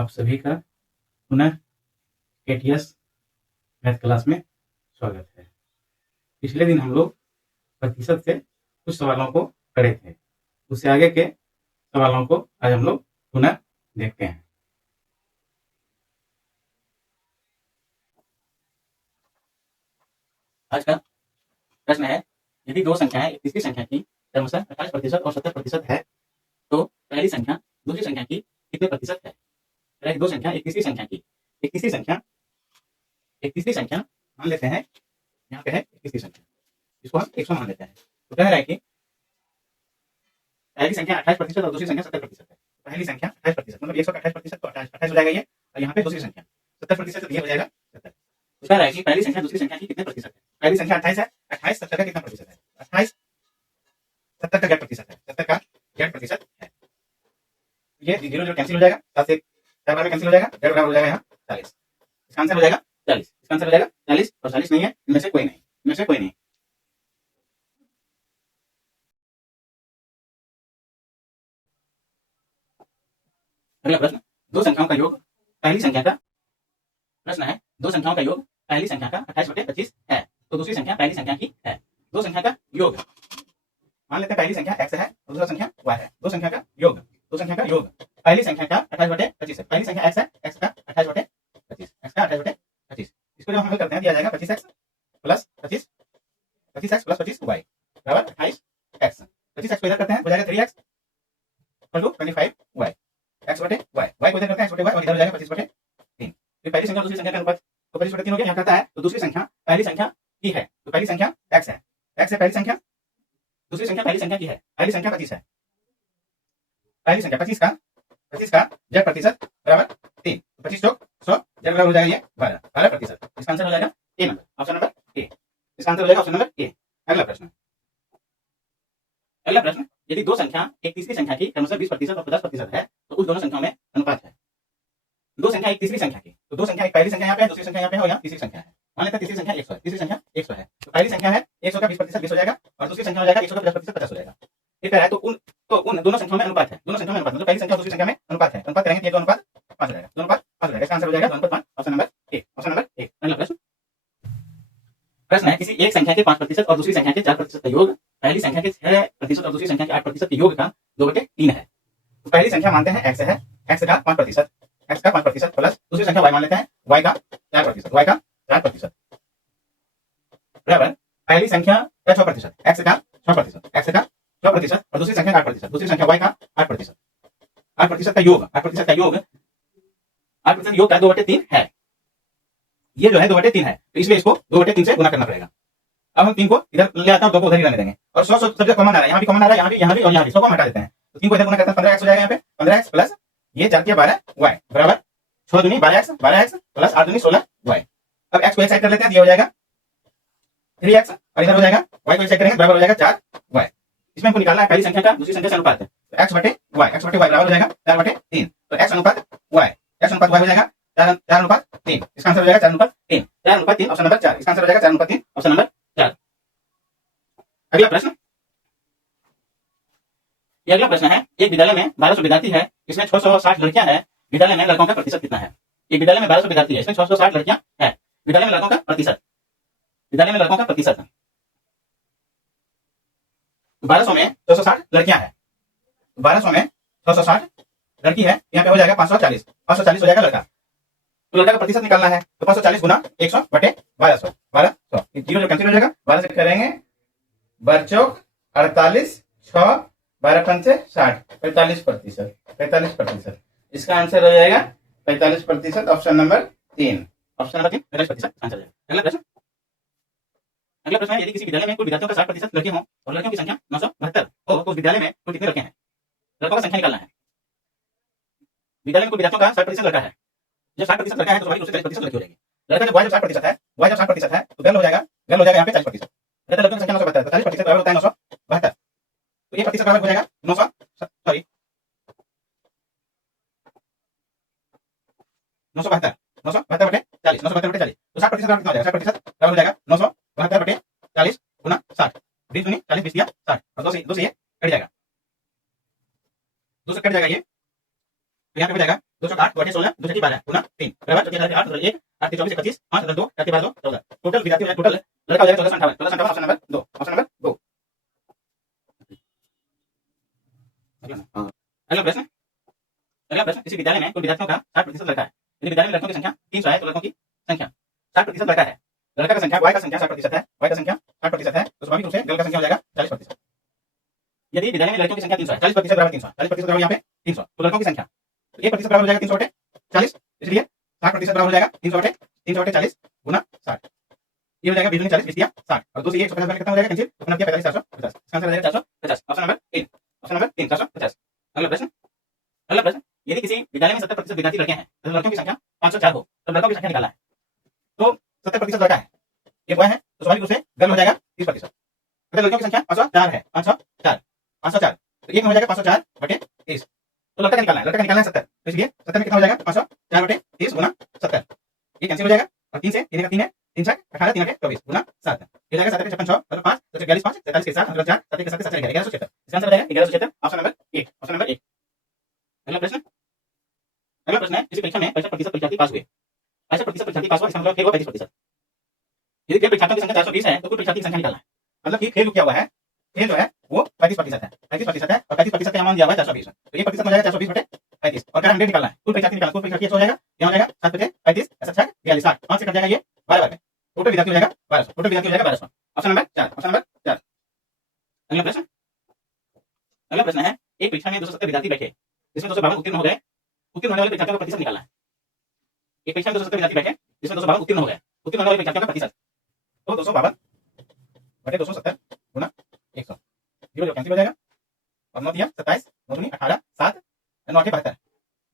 आप सभी का पुनः केटीएस मैथ क्लास में स्वागत है। पिछले दिन हम लोग प्रतिशत से कुछ सवालों को करे थे, उससे आगे के सवालों को आज हम लोग पुनः देखते हैं। आज का प्रश्न है, यदि दो संख्याएं एक तीसरी संख्या की क्रमशः 28% और 70% है तो पहली संख्या दूसरी संख्या की कितने प्रतिशत है। दो संख्या एक तीसरी संख्या की एक तीसरी संख्या मान लेते हैं, यहाँ पे है एक तीसरी संख्या, इसको हम 100 मान लेते हैं। तो कह रहा है कि पहली संख्या 28% और दूसरी संख्या 70% है। पहली संख्या 28% मतलब 100 का 28% तो 28 हो जाएगा ये, और यहाँ पे दूसरी संख्या 70% तो ये हो जाएगा 70। तो कह रहा है कि पहली संख्या दूसरी संख्या की कितने प्रतिशत है। पहली संख्या 28 है, 28 70 का कितना प्रतिशत है। 28 70 का क्या प्रतिशत है, 70 का क्या प्रतिशत है। ये 0 0 कैंसिल हो जाएगा, 7 से 4 बार में कैंसिल हो जाएगा, 1.5 बराबर हो जाएगा यहाँ 40। इसका आंसर हो जाएगा 40। इसका आंसर हो जाएगा 40 और 40 नहीं है, इनमें से कोई नहीं, इनमें से कोई नहीं। अगला प्रश्न, दो संख्याओं का योग पहली संख्या का प्रश्न है, दो संख्याओं का योग पहली संख्या का 28/25 है तो दूसरी संख्या पहली संख्या की है। दो संख्या का योग मान लेते हैं, पहली संख्या x है और दूसरा संख्या y है। दो संख्या का योग पहली संख्या का 28/25 है। पहली संख्या x है, x का 28/25, x का 28/25। इसको जब हम हल करते हैं दिया जाएगा 25x plus 25, 25x plus 25y बराबर 28x। 25x को इधर करते हैं हो जाएगा 3x equal to 25y, x बटे y, y को इधर करते हैं x बटे y और इधर हो जाएगा 25/3। फिर पहली संख्या दूसरी संख्या का अनुपात तो 25/3 हो गया। यहाँ कहता है तो दूसरी संख्या पहली संख्या की है, तो पहली संख्या x है, x है पहली संख्या, दूसरी संख्या पहली संख्या की है, पहली संख्या 25 है, पहली संख्या 25 का z प्रतिशत बराबर 3, 25 चौक 100, z बराबर हो जाएगा ये 12%। इसका आंसर हो जाएगा ए नंबर, ऑप्शन नंबर ए। इसका आंसर हो जाएगा ऑप्शन नंबर ए। अगला प्रश्न, यदि दो संख्या एक तीसरी संख्या की क्रमशः 20% और 50% है तो उस दोनों संख्याओं में अनुपात है। दो संख्या एक तीसरी संख्या की, तो दो संख्या एक पहली संख्या यहाँ पे है, दूसरी संख्या यहाँ पे है और यहाँ तीसरी संख्या है। मान लेते हैं तीसरी संख्या 100 है, तीसरी संख्या 100 है, तो पहली संख्या है 100 का 20% 20 हो जाएगा और दूसरी संख्या हो जाएगा 100 का 50% 50 हो जाएगा। फिर कह रहा है तो उन दोनों संख्याओं में अनुपात है, दोनों संख्याओं में अनुपात मतलब पहली संख्या और दूसरी संख्या में अनुपात है। अनुपात करेंगे तो ये दो अनुपात 5 हो जाएगा, दोनों अनुपात 5 हो जाएगा। इसका आंसर हो जाएगा दोनों अनुपात 5, option number A, option number A. अगला प्रश्न है, किसी एक संख्या के 5% और दूसरी संख्या के 4% का योग पहली संख्या के 6% और दूसरी संख्या के 8% के योग का 2/3 है। तो पहली संख्या मानते हैं x है, x का 5%, x का 5% प्लस दूसरी संख्या y मान लेते हैं y का 4%, y का 4% बराबर पहली संख्या का 6%, x का 6%, x का 6% और दूसरी संख्या का 8%, दूसरी संख्या y का 8%, 8% का योग, 8% का योग, 8% योग का 2/3 है। ये जो है 2/3 है, तो इसलिए इसको 2/3 से गुना करना पड़ेगा। अब हम 3 को इधर ले आता हूं, 2 को उधर ही रहने देंगे और 100 सब जगह कॉमन आ रहा है, यहाँ भी कॉमन आ रहा है, यहाँ भी और यहाँ भी 100 को हटा देते हैं। तो 3 को इधर गुना करते हैं 15x हो जाएगा, यहाँ पे 15x प्लस ये 4 के 12y बराबर 6 दूनी 12x प्लस 8 दूनी 16y। अब x को एक साइड कर लेते हैं, ये हो जाएगा 3x और इधर हो जाएगा y को एक साइड करेंगे बराबर हो जाएगा 4y। इसमें हमको निकालना है पहली संख्या का दूसरी संख्या से अनुपात है, तो x बटे y बराबर हो जाएगा 4/3, तो x अनुपात y हो जाएगा 4/3। इसका आंसर हो जाएगा 4/3, 4/3 ऑप्शन नंबर 4। इसका आंसर हो जाएगा 4/3 ऑप्शन नंबर 4। अगला प्रश्न, ये अगला प्रश्न है, एक विद्यालय में 1200 विद्यार्थी है, इसमें 660 लड़कियां हैं, विद्यालय में लड़कों का प्रतिशत कितना है। एक विद्यालय में 1200 विद्यार्थी है, इसमें 660 लड़कियां हैं, विद्यालय में लड़कों का प्रतिशत, विद्यालय में लड़कों का प्रतिशत 1200 में 660 लड़कियां हैं, 1200 में 660 लड़की है, यहाँ पे हो जाएगा 540, 540 हो जाएगा लड़का। तो लड़का का प्रतिशत निकालना है, तो 540 गुना 100 बटे 1200, 1200 जीरो जो कैंसिल हो जाएगा, 12 से करेंगे 48 6 12 पंचे 60, 45%। इसका आंसर हो जाएगा 45%, option number 3, option number 3 45% answer हो जाएगा। अगला प्रश्न है, यदि किसी विद्यालय में कुल विद्यार्थियों का 60% लड़के हों और लड़कियों की संख्या 972 हो तो उस विद्यालय में कुल कितने लड़के हैं। लड़कों का संख्या निकालना है। विद्यालय में कुल विद्यार्थियों का 60% लड़का है, जब 60% लड़का है तो तुम्हारी 40% लड़की हो जाएगी। लड़का जब y जब 60% है, y जब 60% है तो गर्ल हो जाएगा यहाँ पे 40%। लड़कियों की संख्या 972 है, 40% बराबर होता है 972, तो ये प्रतिशत बराबर हो जाएगा 972 बटे 40, 972 तो 60% बराबर कितना हो जाएगा, 60% बराबर हो जाएगा 972 बटे 40 गुना 60, 20 दूनी 40 20 दिया 60 और 2 से ये कट जाएगा, 2 से कट जाएगा ये, तो यहाँ पे हो जाएगा 2 चौक 8, 2 8 16, 2 छक्के 12 गुना 3 बराबर 4 8 8 1 8 24 25 5 2 4 12 14। टोटल विद्यार्थी हो जाएगा, टोटल लड़का हो जाएगा 1458। 1458 ऑप्शन नंबर 2, ऑप्शन नंबर 2। अगला प्रश्न, अगला प्रश्न, किसी विद्यालय में कुल विद्यार्थियों का 60% लड़का है। यदि विद्यालय में लड़कों की संख्या 300 है तो लड़कों की संख्या 60% लड़का है। लड़का का संख्या y का संख्या 60% है, y का संख्या 60% है, तो स्वाभाविक रूप से गर्ल का संख्या हो जाएगा 40%। यदि विद्यालय में लड़कियों की संख्या 300 है, 40% बराबर 300, 40% बराबर यहाँ पे 300, तो लड़कों की संख्या 1% बराबर हो जाएगा 300 बटे 40, इसलिए 60% बराबर हो जाएगा 300 बटे 40 गुना 60। ये हो जाएगा 20 40 20 दिया 60 और 2 से 150 में कितना हो जाएगा कैंसिल, तो अपना किया 45 450। इसका आंसर हो जाएगा 450, ऑप्शन नंबर 3, ऑप्शन नंबर 3 450। अगला प्रश्न, अगला प्रश्न, यदि किसी विद्यालय में 70% विद्यार्थी लड़के हैं तो लड़कियों की संख्या 504 हो, तो लड़कों की संख्या निकालना है। तो 70% लड़का है, ये बॉय है, तो स्वाभाविक रूप से गर्ल हो जाएगा 30%। मतलब लड़कियों की संख्या 504 है, 504 तो एक में हो जाएगा 504 बटे 30। तो लड़का का निकालना है, लड़का का निकालना है 70, तो इसलिए 70 में कितना हो जाएगा 504 बटे 30 गुना 70। ये कैंसिल हो जाएगा और 3 से 3 का 3 है, 3 6 18 3 24 गुना 7 ये जाएगा 7 56 6 मतलब 5 तो 42 5 47 के 7 4 7 के 7 7 1176। इसका आंसर हो जाएगा 1176, ऑप्शन नंबर 1, ऑप्शन नंबर 1। अगला प्रश्न, अगला प्रश्न है, किसी परीक्षा में 65% परीक्षार्थी पास हुए, 65% परीक्षार्थी पास हुआ, इसका मतलब फेल हुआ 35%। यदि फेल परीक्षार्थियों की संख्या 420 है तो कुल परीक्षार्थी की संख्या निकालना है। मतलब कि फेल क्या हुआ है, फेल जो है वो 35% है, 35% है और 35% का मान दिया हुआ है 420, तो ये प्रतिशत हो जाएगा 420 बटे 35 और क्या 100 निकालना है, कुल परीक्षार्थी निकालना, कुल परीक्षार्थी हो जाएगा यहाँ हो जाएगा 7 बटे 35 ऐसा 6 42 60 5 से कट जाएगा ये 12 में, टोटल विद्यार्थी हो जाएगा 1200, टोटल विद्यार्थी हो जाएगा 1200, ऑप्शन नंबर 4, ऑप्शन नंबर 4। अगला प्रश्न, अगला प्रश्न है, एक परीक्षा में 270 विद्यार्थी बैठे जिसमें 252 उत्तीर्ण हो गए, उत्तीर्ण होने वाले परीक्षार्थियों का प्रतिशत निकालना है। एक परीक्षा में 270 विद्यार्थी बैठे जिसमें 252 उत्तीर्ण हो गए, उत्तीर्ण होने वाले परीक्षार्थियों का प्रतिशत, तो 252 बटे 270 गुना 100, 0 कैंसिल हो जाएगा और 9 दिया 27 9 दूनी 18 7 9 8 72,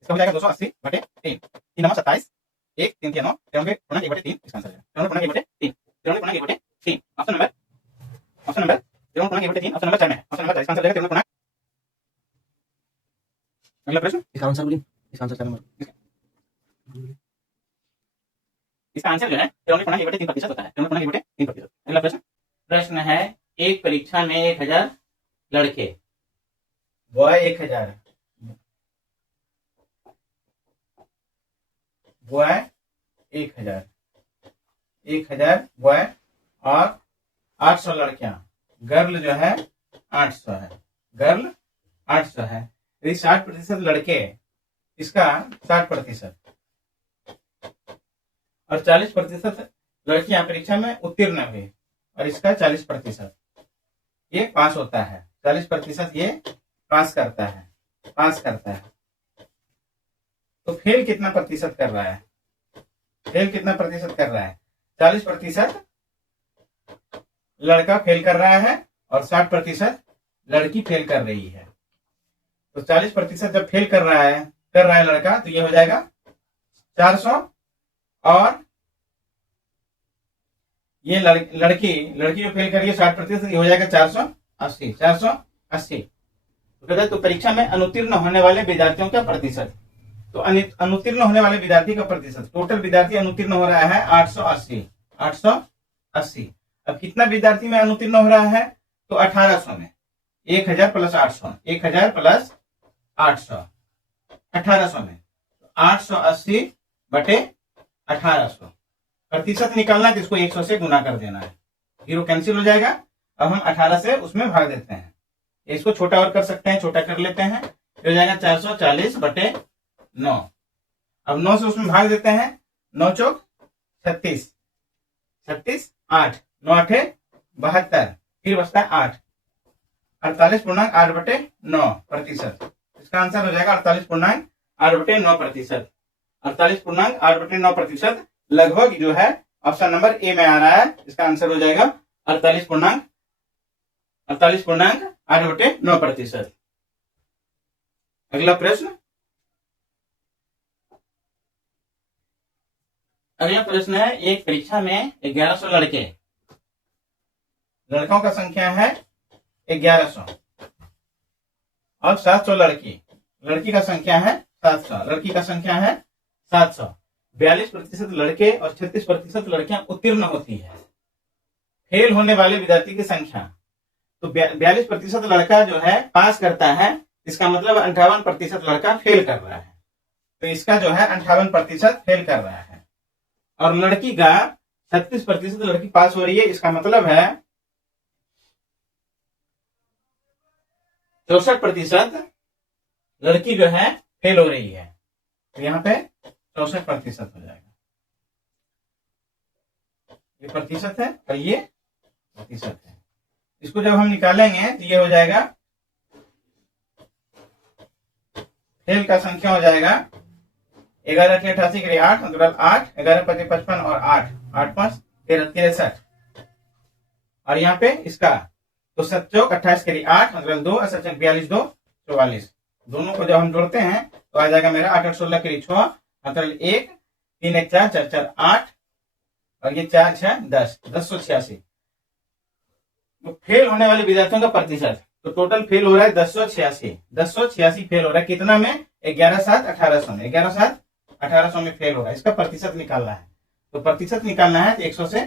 इसका हो जाएगा 280 बटे 3 3 9 27 1 3 3 9 93 गुना 1 बटे 3, इसका आंसर है 93 गुना 1 बटे 3, 93 गुना 1 बटे 3, ऑप्शन नंबर 93 गुना 1 बटे 3, ऑप्शन नंबर 4 में है, ऑप्शन नंबर 4, इसका आंसर हो जाएगा 93 गुना। अगला प्रश्न, इसका आंसर बोलिए, इसका आंसर 4 नंबर, इसका आंसर जो है 93 गुना 1 बटे 3% होता है, 93 गुना 1 बटे 3%। अगला प्रश्न, प्रश्न है, एक परीक्षा में 1000 लड़के, बॉय 1000, बॉय 1000 बॉय और 800 लड़कियां, गर्ल जो है 800 है, गर्ल 800 है। यदि 60% लड़के, इसका 60% और 40% लड़कियां परीक्षा में उत्तीर्ण हुई और इसका 40%, ये पास होता है, 40% ये पास करता है, पास करता है। तो फेल कितना प्रतिशत कर रहा है, फेल कितना प्रतिशत कर रहा है, 40% लड़का फेल कर रहा है और 60% लड़की फेल कर रही है। तो 40% जब फेल कर रहा है लड़का, तो ये हो जाएगा 400 और ये लड़की जो फेल कर रही है 60%, ये हो जाएगा 480, 480। तो परीक्षा में अनुत्तीर्ण होने वाले विद्यार्थियों का प्रतिशत, तो अनुत्तीर्ण होने वाले विद्यार्थी का प्रतिशत, टोटल विद्यार्थी अनुत्तीर्ण हो रहा है 880, 880। अब कितना विद्यार्थी में अनुत्तीर्ण हो रहा है, तो 1800 में, 1000 प्लस 800, 1000 प्लस 800, 1800 में, 880 बटे 1800, प्रतिशत निकालना है तो इसको 100 से गुना कर देना है, 0 कैंसिल हो जाएगा। अब हम 18 से उसमें भाग देते हैं, इसको छोटा और कर सकते हैं, छोटा कर लेते हैं, हो जाएगा 440 बटे 9। अब 9 से उसमें भाग देते हैं, 9 चौक 36, 36 8 9 8 72, फिर बचता है 8, 48.8 बटे 9 प्रतिशत। इसका आंसर हो जाएगा 48.8 बटे 9 प्रतिशत, 48.8 बटे 9 प्रतिशत लगभग जो है ऑप्शन नंबर ए में आ रहा है। इसका आंसर हो जाएगा 48.8 बटे 9 प्रतिशत। अगला प्रश्न, अगला प्रश्न है, एक परीक्षा में 1100 लड़के, लड़कों का संख्या है 1100 और 700 लड़की, लड़की का संख्या है 700, लड़की का संख्या है 700। 42% लड़के और 36% लड़कियां उत्तीर्ण होती है। फेल होने वाले विद्यार्थी की संख्या, तो 42% लड़का जो है पास करता है, इसका मतलब 58% लड़का फेल कर रहा है। तो इसका जो है 58% फेल कर रहा है, और लड़की का 36% लड़की पास हो रही है। इसका मतलब है 64% लड़की जो है फेल हो रही है। तो यहाँ पे 64% हो जाएगा। ये प्रतिशत है और ये प्रतिशत है। इसको जब हम निकालेंगे तो ये हो जाएगा, फेल का संख्या हो जाएगा 11 के 88 के लिए 8, मतलब 8, 11 5 55 और 8, 8 5 13 63, और यहाँ पे इसका तो 7 चौक 28 के लिए 8, मतलब 2 7 42 2 44। दोनों को जब हम जोड़ते हैं तो आ जाएगा मेरा 8 8 16 के लिए 6, मतलब 1 3 1 4 4 4 8, और ये 4 6 10 1086। तो फेल होने वाले विद्यार्थियों का प्रतिशत, तो टोटल फेल हो रहा है 1086 फेल हो रहा है। कितना में? 11 7 1800 में, 11 7 1800 में फेल हो रहा है। इसका प्रतिशत निकालना है। तो प्रतिशत निकालना है तो 100 से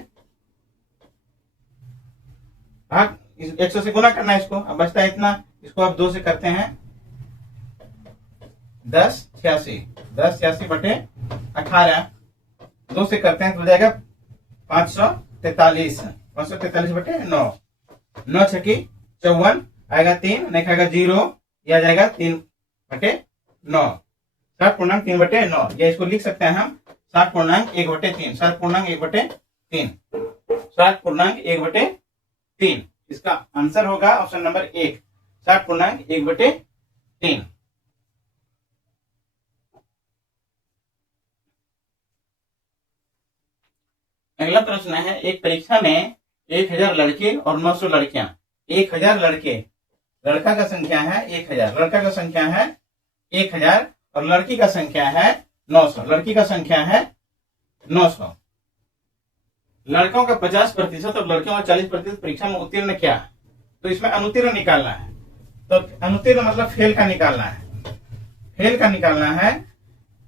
भाग, 100 से गुना करना है इसको। अब बचता है इतना, इसको आप 2 से करते हैं 10 86 बटे 18, 2 से करते हैं तो हो जाएगा 543 बटे 9, 9 छकी 54, आएगा 3, नहीं खाएगा 0, यह आ जाएगा 3 बटे 9, 7.3 बटे 9। या इसको लिख सकते हैं हम 7.1 बटे 3, 7.1 बटे 3, 7.1 बटे 3। इसका आंसर होगा ऑप्शन नंबर 1, 7.1 बटे 3। अगला प्रश्न है, एक परीक्षा में 1000 लड़के और 900 लड़कियां, 1000 लड़के, लड़का का संख्या है 1000, लड़का का संख्या है 1000 और लड़की का संख्या है 900, लड़की का संख्या है 900। लड़कों का 50% और लड़कियों का 40% परीक्षा में उत्तीर्ण किया, तो इसमें अनुत्तीर्ण निकालना है। तो अनुत्तीर्ण मतलब फेल का निकालना है, फेल का निकालना है।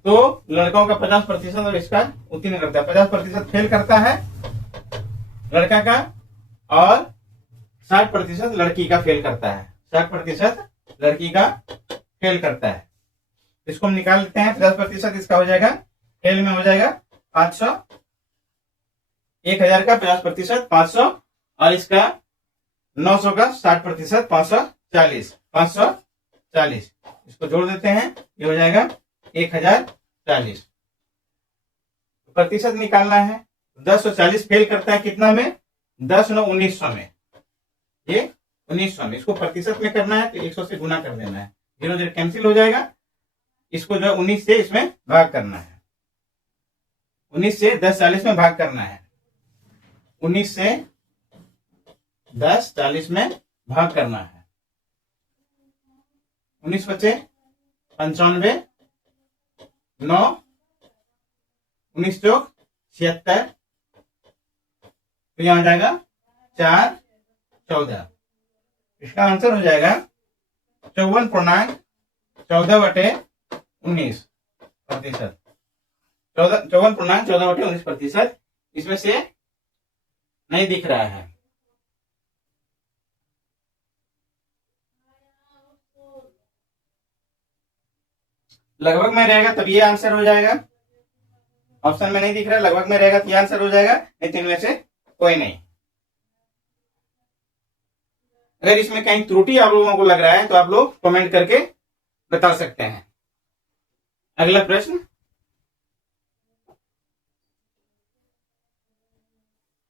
तो लड़कों का 50% और इसका उत्तीर्ण करता है। 50% फेल करता है लड़का का, और 60% लड़की का फेल करता है, 60% लड़की का फेल करता है। इसको हम निकाल लेते हैं। 50% इसका हो जाएगा, फेल में हो जाएगा 500, 1000 का 50% 500, और इसका 900 का 60% 540। इसको जोड़ देते हैं, ये हो जाएगा 1040। प्रतिशत निकालना है। 1040 फेल करता है कितना में? 10 9 1900 में, ये 1900 में। इसको प्रतिशत में करना है तो 100 से गुना कर देना है, 0 0 कैंसिल हो जाएगा। इसको जो 19 से इसमें भाग करना है, 19 से 10 40 में भाग करना है, 19 से 10 40 में भाग करना है। 19 बचे 95, 9 19 चौक 76, तो यहां हो जाएगा 4 14। इसका आंसर हो जाएगा 54.14 बटे 19%, 54.14 बटे 19%। इसमें से नहीं दिख रहा है, लगभग में रहेगा तब ये आंसर हो जाएगा। ऑप्शन में नहीं दिख रहा है, लगभग में रहेगा तो ये आंसर हो जाएगा, नहीं तीन में से कोई नहीं। अगर इसमें कहीं त्रुटि आप लोगों को लग रहा है तो आप लोग कमेंट करके बता सकते हैं। अगला प्रश्न,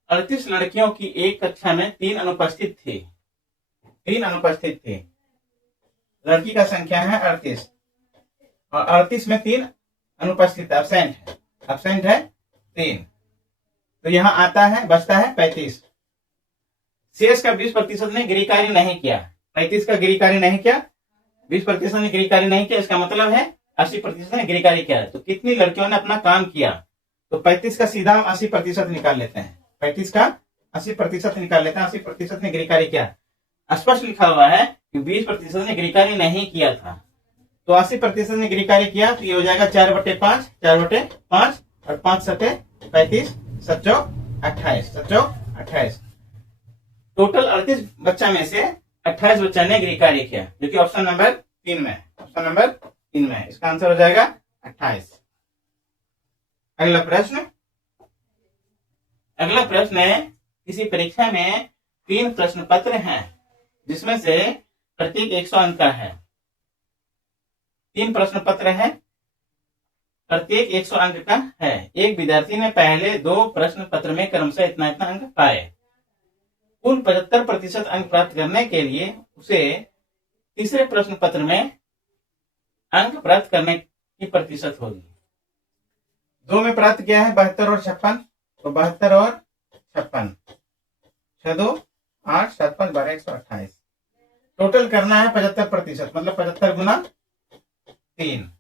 अड़तीस लड़कियों की एक कक्षा में 3 अनुपस्थित थी, 3 अनुपस्थित थी। लड़की का संख्या है 38 और 38 में 3 अनुपस्थित एब्सेंट है, एब्सेंट है 3, तो यहां आता है, बचता है 35। शेष का 20% ने गृह कार्य नहीं किया, 35 का गृह कार्य नहीं किया, 20% ने गृह कार्य नहीं किया, इसका मतलब है 80% ने गृह कार्य किया। तो कितनी लड़कियों ने अपना काम किया? तो 35 का सीधा हम 80% निकाल लेते हैं, 35 का 80% निकाल लेते हैं। 80% ने गृह कार्य किया, स्पष्ट लिखा हुआ है कि 20% ने गृह कार्य नहीं किया था, तो 80% ने गृह कार्य किया, तो ये हो जाएगा 4/5, 4/5 और 5 सटे 35, 7 28, 7 28। टोटल 38 बच्चा में से 28 बच्चा ने गृह कार्य किया, जो कि ऑप्शन नंबर 3 में है, ऑप्शन नंबर 3 में है। इसका आंसर हो जाएगा 28। अगला प्रश्न है, किसी परीक्षा में 3 प्रश्न पत्र हैं जिसमें से प्रत्येक 100 अंक का है। 3 प्रश्न पत्र है, प्रत्येक 100 अंक का है। एक विद्यार्थी ने पहले 2 प्रश्न पत्र में क्रमशः इतना इतना अंक पाए। कुल 75% अंक प्राप्त करने के लिए उसे तीसरे प्रश्न पत्र में अंक प्राप्त करने की प्रतिशत होगी। 2 में प्राप्त किया है 72 और 56, तो 72 और 56, 6 2 8 7 5 12 128। टोटल करना है 75%, मतलब 75 गुना 3,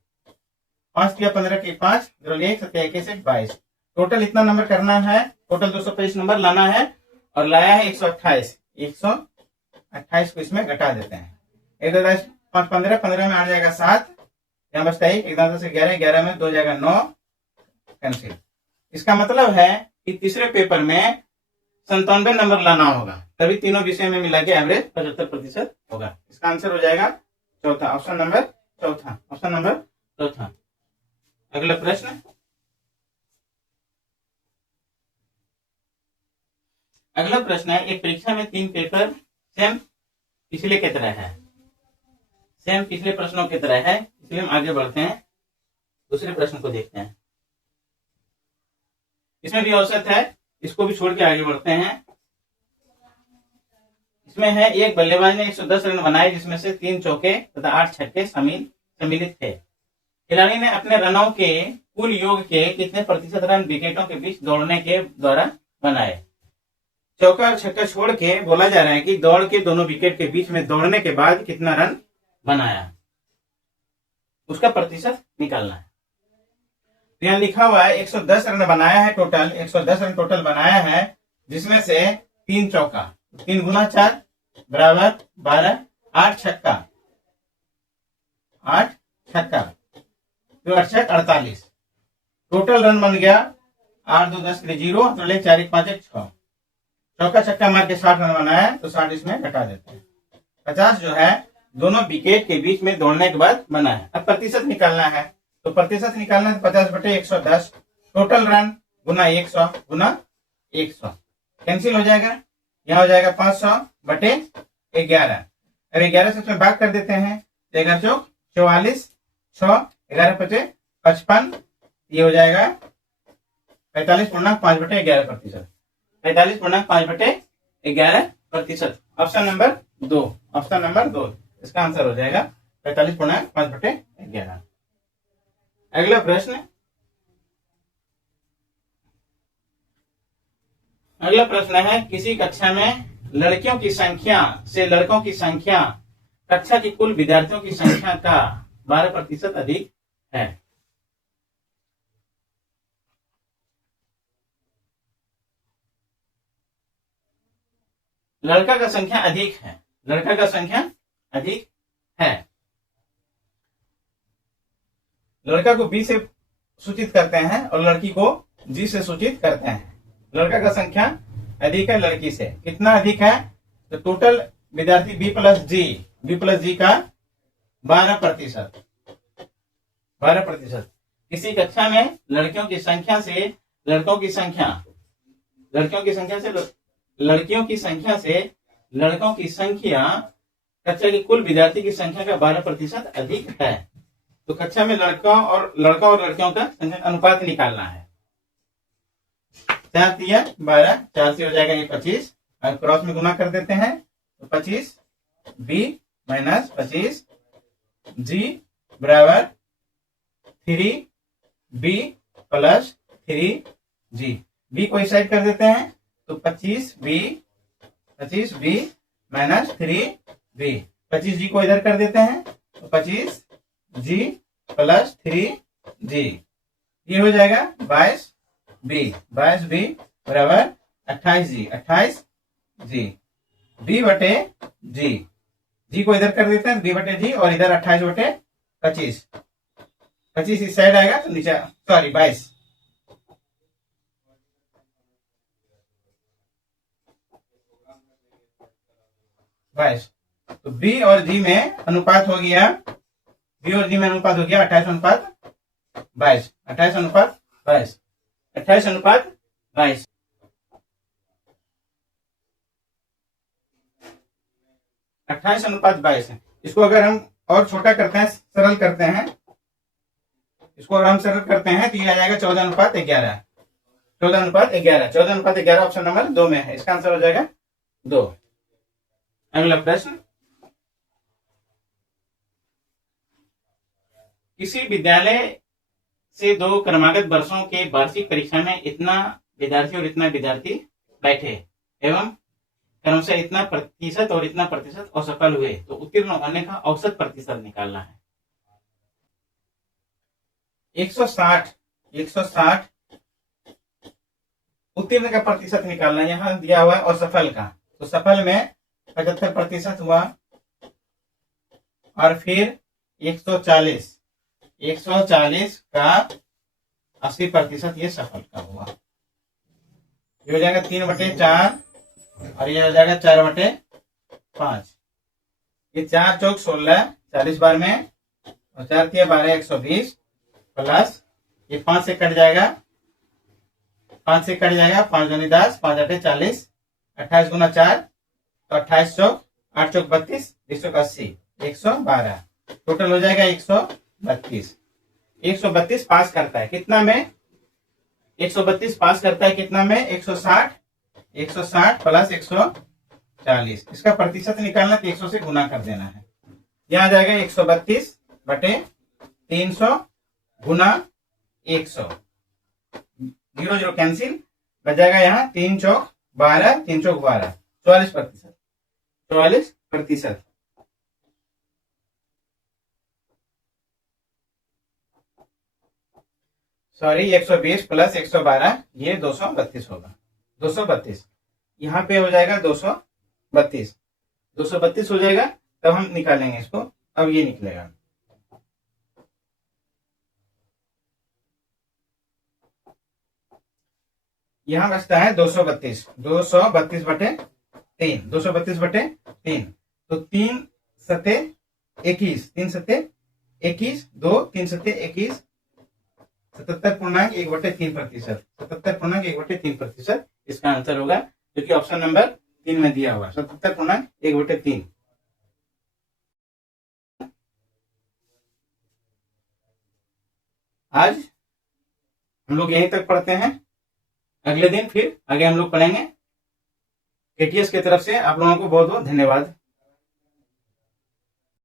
5 किया 15 की 5, 1 7 21 22। टोटल इतना नंबर करना है, टोटल 225 नंबर लाना है और लाया है 128। 128 को इसमें घटा देते हैं। 1 10 5 15, 15 में आ जाएगा 7, यहाँ बचता 1, 1 10 11, 11 में 2 जाएगा 9, कैंसिल। इसका मतलब है कि तीसरे पेपर में 97 नंबर लाना होगा, तभी तीनों विषय में मिला के एवरेज 75% होगा। इसका आंसर हो जाएगा चौथा, ऑप्शन नंबर चौथा, ऑप्शन नंबर चौथा। अगला प्रश्न, अगला प्रश्न है, एक परीक्षा में 3 पेपर सेम पिछले की तरह है, सेम पिछले प्रश्नों की तरह है, इसलिए हम आगे बढ़ते हैं, दूसरे प्रश्न को देखते हैं। इसमें भी औसत है, इसको भी छोड़ के आगे बढ़ते हैं। इसमें है, एक बल्लेबाज ने 110 रन बनाए जिसमें से 3 चौके तथा 8 छक्के सम्मिलित थे। खिलाड़ी ने अपने रनों के कुल योग के कितने प्रतिशत रन विकेटों के बीच दौड़ने के द्वारा बनाए? चौका और छक्का छोड़ के बोला जा रहा है कि दौड़ के दोनों विकेट के बीच में दौड़ने के बाद कितना रन बनाया, उसका प्रतिशत निकालना है। तो यहाँ लिखा हुआ है 110 रन बनाया है, टोटल 110 रन टोटल बनाया है, जिसमें से 3 चौका, 3 गुना 4 बराबर 12, 8 छक्का, 8 छक्का, तो 8 छक्का 48। टोटल रन बन गया 8 2 10 के लिए 0, तो 4 1 5 1 6। चौका छक्का मार के 60 रन बनाया, तो 60 इसमें घटा देते हैं। 50 जो है दोनों विकेट के बीच में दौड़ने के बाद बना है। अब प्रतिशत निकालना है, तो प्रतिशत निकालना है 50/110, टोटल रन गुना 100 गुना 100, कैंसिल हो जाएगा। यहाँ हो जाएगा 500/11। अब 11 से उसमें भाग कर देते हैं, 11 चौक 44, 6 11 5 55, ये हो जाएगा 45.5/11%, 45.5/11%। ऑप्शन नंबर 2, ऑप्शन नंबर 2 इसका आंसर हो जाएगा 45.5/11। अगला प्रश्न, अगला प्रश्न है, किसी कक्षा में लड़कियों की संख्या से लड़कों की संख्या कक्षा की कुल विद्यार्थियों की संख्या का 12% अधिक है। लड़का का संख्या अधिक है, लड़का का संख्या अधिक है। लड़का को बी से सूचित करते हैं और लड़की को जी से सूचित करते हैं। लड़का का संख्या अधिक है लड़की से, कितना अधिक है? तो टोटल विद्यार्थी बी प्लस जी का 12%, 12%। किसी कक्षा में लड़कियों की संख्या से लड़कों की संख्या, लड़कियों की संख्या से लड़कियों की संख्या से लड़कों की संख्या कक्षा की कुल विद्यार्थी की संख्या का 12% अधिक है। तो कक्षा में लड़कों और लड़कियों का संख्या अनुपात निकालना है। 4 दिया 12, 4 से हो जाएगा ये 25, और क्रॉस में गुना कर देते हैं, तो 25 बी माइनस 25 जी बराबर 3 बी प्लस 3 जी। बी को इस साइड कर देते हैं, तो 25 बी माइनस 3 बी। 25 जी को इधर कर देते हैं, तो 25 जी प्लस 3 जी, ये हो जाएगा 22 बी बराबर 28 जी, 28 जी। बी बटे जी को इधर कर देते हैं, बी बटे जी, और इधर 28/25, 25 इस साइड आएगा तो नीचे, सॉरी 22। तो बी और जी में अनुपात हो गया, बी और जी में अनुपात हो गया 28:25, 22, 28:22, 28:22, 28:22 है। इसको अगर हम और छोटा करते हैं, सरल करते हैं, इसको अगर हम सरल करते हैं तो ये आ जाएगा 14:11, 14:11, 14:11 ऑप्शन नंबर 2 में है, इसका आंसर हो जाएगा 2। अगला प्रश्न, किसी विद्यालय से 2 क्रमागत वर्षों के वार्षिक परीक्षा में इतना विद्यार्थी और इतना विद्यार्थी बैठे एवं क्रमशः इतना प्रतिशत और इतना प्रतिशत असफल हुए, तो उत्तीर्ण होने का औसत प्रतिशत निकालना है। 160 उत्तीर्ण का प्रतिशत निकालना है। यहां दिया हुआ है असफल का, तो सफल में 75% हुआ, और फिर 140 का 80% ये सफल का हुआ। ये हो जाएगा 3/4 और ये हो जाएगा 4/5। ये 4 चौक 16, 40 बार में, और 4 तिया 12, 120 प्लस ये 5 से कट जाएगा, 5 से कट जाएगा, 5 दूनी 10, 5 8 40, 28 गुना 4 तो 28 चौक 8 चौक 32, 180, 112, टोटल हो जाएगा 132। 132 पास करता है कितना में? 132 पास करता है कितना में? 160 प्लस 140। इसका प्रतिशत निकालना तो 100 से गुना कर देना है। यहां जाएगा 132/300 गुना 100, 0 0 कैंसिल, बच जाएगा यहाँ 3 चौक 12, 3 चौक 12, 44%। सॉरी, 120 प्लस 112 ये 232 होगा, 232। यहाँ पे हो जाएगा 232, 232 हो जाएगा, तब हम निकालेंगे इसको। अब ये निकलेगा, यहां बचता है 232, 232/3, 232/3, तो 3 सते 21, 3 सते 21, 2 3 सते 21, 77.1/3%, 77.1/3% इसका आंसर होगा, जो कि ऑप्शन नंबर 3 में दिया हुआ, 77.1/3। आज हम लोग यहीं तक पढ़ते हैं, अगले दिन फिर आगे हम लोग पढ़ेंगे। केटीएस की तरफ से आप लोगों को बहुत बहुत धन्यवाद।